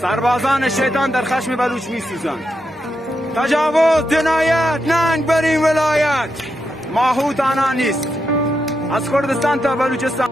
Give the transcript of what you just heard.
سربازان شیطان در خشم بلوچ می سوزند. تجاوز، جنایت، ننگ بر این ولایت ماهوت آنها نیست. از کردستان تا بلوچستان